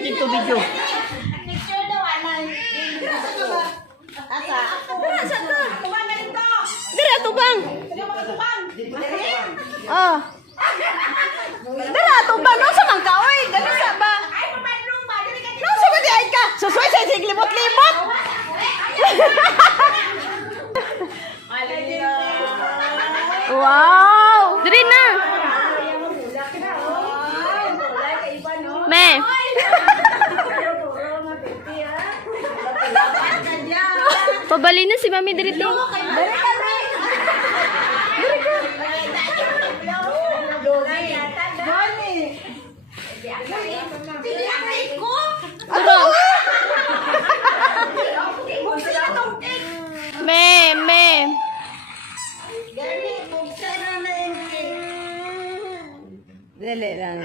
Dito video. Dira tubang. Oh. Dira tubang no sa man ka oy, dali sa ba? No sa ba di ay ka? Susoy sa siglibot-libot. Wow! Diri na. Me. Pabali na si Mami diri to. Me. Dali lang.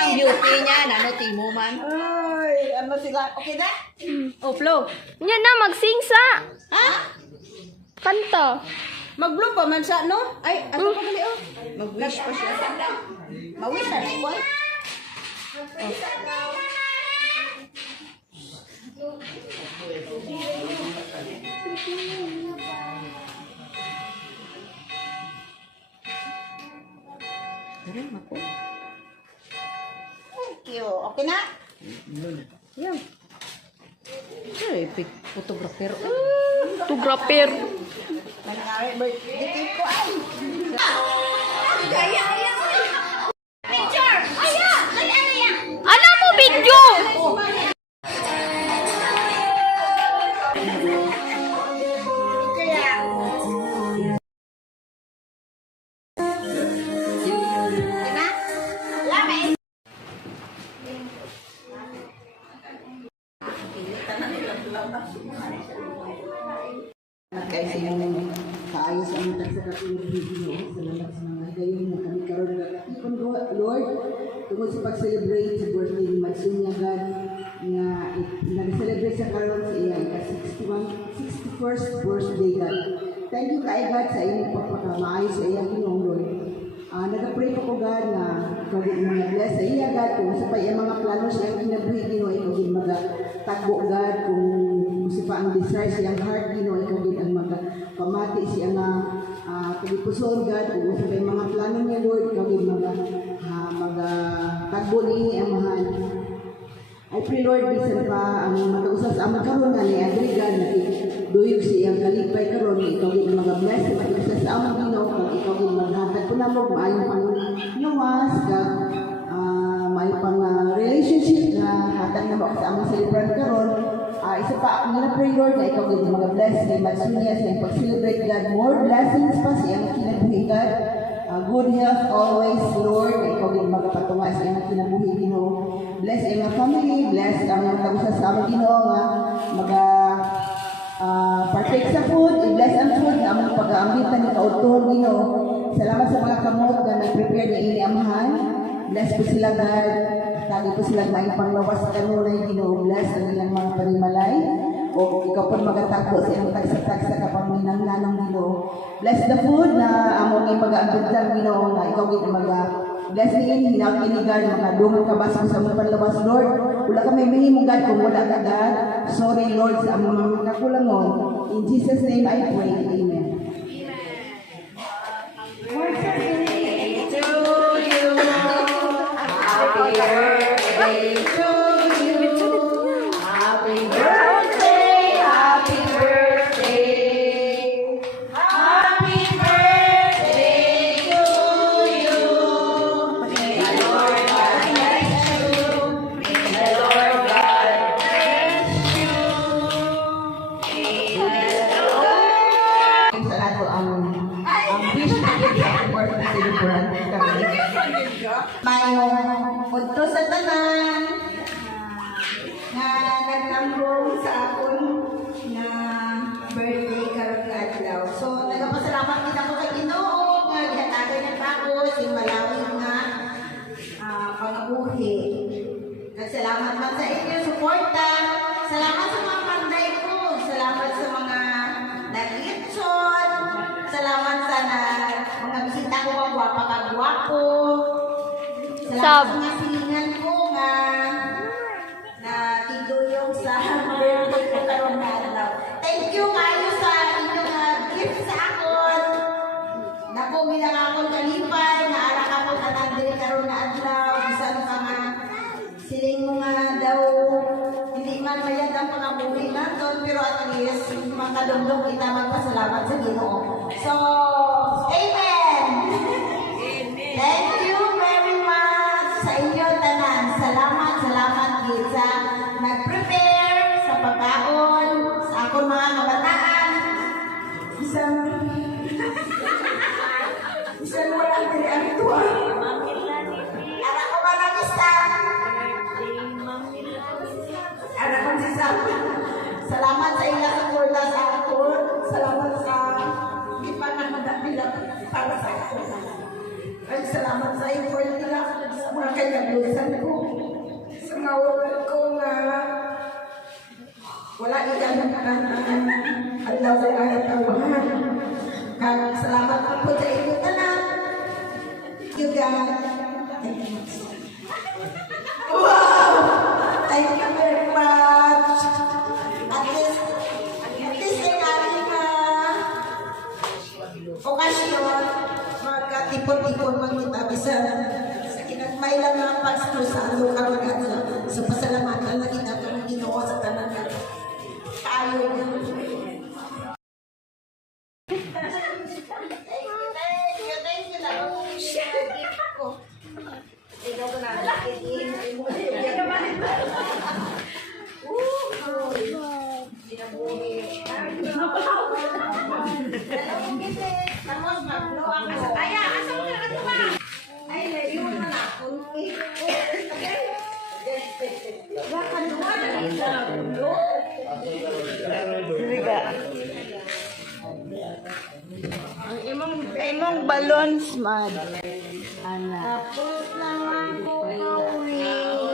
Ang beauty niya, timo man. Ay, ano sila? Okay na? Oh, flow. Yan na, magsing sa. Ha? Kanta. Mag-blow pa man siya, no? Ay, ano pa gali, oh? Mag-wish pa siya. Ma-wish na, boy. Thank you. Okay na? Yan. Ay, photographer. Photographer. Nangyari, birthday ko ay. Ano mo video? Kasi yung kaayos ang tagsakatulog video, salamat sa mga gayon na kami karoon na katipon ko, Lord, tungkol sa pag-celebrate sa birthday ni Matsunya God, nga nag-celebrate sa karoon sa iya, ika-61st birthday God. Thank you kay God sa iyong pagpakamaayos sa iya, Ginoong Lord. Nag-pray po ko God na ikaw din mga bless sa iya God, kung sa pa iya mga plano siyang kinabuhi, Ginoong, ikaw din mag-tagbo God, kung kasi pa ang desire siyang heart, Ginoo, ikaw din ang magpamati siya nga kagipuson, God, kung sa mga plano niya, Lord, ikaw din magtagbo niya ang mahal. I pray, Lord, bisan pa ang matausap sa amang karoon nga ni Adrigan, duyog siyang kalipay karoon, ikaw din mag-bless, matausap sa amang Ginoo, kung ikaw din maghatag po na mo, maayong pang luwas, may pang relationship na hatag na ba sa amang celebrant karoon. Isa pa, ang pray Lord na ikaw din mag-bless kay Matsunya sa pag-celebrate God. More blessings pa siyang kinabuhi God. Good health always, Lord. Ikaw din magpatunga sa iyang kinabuhi, Ginoo. Bless iyang family, bless ang mga tagusa sa aming Ginoo nga partake sa food, i-bless ang food na aming pag-aambitan ni kautuhon, Ginoo. Salamat sa mga kamot na nag-prepare ni ini amahan. Bless po sila God. Tagi po sila na ipanglawas sa kanunay, Ginoo. Bless ang ilang mga panimalay. O ikaw po magatago sa iyong tagsa-tagsa kapaminang nanong, Ginoo. Bless the food na among ipag-aambit lang, Ginoo, na ikaw din bless niin, hinakinigan, mga dungang kabas mo sa mga panlabas, Lord. Wala kami minimum, God, kung wala ka, God. Sorry, Lord, sa among mga kakulangon. In Jesus' name I pray. Amen. Mayong punto sa tanan na nagtambong sa akon na birthday karon nga adlaw. So nagapasalamat kita ko kay Ginoo nga gihatagay na ako si malawig nga pangabuhi. Nagsalamat man sa inyo suporta. Salamat sa mga panday ko. Salamat sa mga Sab. Mga silingan ko nga na tiduyong sa birthday ko karon na adlaw. Thank you kayo sa inyong gift sa akon. Nako bilang akon kalipay na ara ka po tanan diri karon na adlaw bisan pa nga siling mo nga daw hindi man mayad ang pangabuhi naton pero at least makadumdum kita magpasalamat sa Ginoo. So, amen. Thank you very much sa inyo tanan. Salamat gid sa nag-prepare sa pagkaon sa akong mga kabataan. Bisan wala diri ang tuwa. Ara ko marangista. Ara ko si Sam. Salamat sa ila sa kurla sa ako. Salamat sa ipanagmadapila para sa ako. Ay, salamat sa effort nila sa mga kaibigan ko. Sa mga work ko nga wala ikan adlaw sa ayat tawahan. Kaya salamat po sa inyo tanan. Thank you God. Thank you. Wow! Thank you very much. At least ay ating okasyon magkatipon-tipon magkita bisan sa kinagmay lang nga pasto sa ano karon nga sa pasalamatan na kita ng Ginoo sa tanan nga kayo. Thank you lang ang gift ko. Ikaw ko na Ang imong balloons man. Ana. tapos naman ko kawin.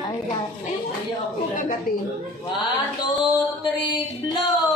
Ay, kagatin. 1, 2, 3, blow!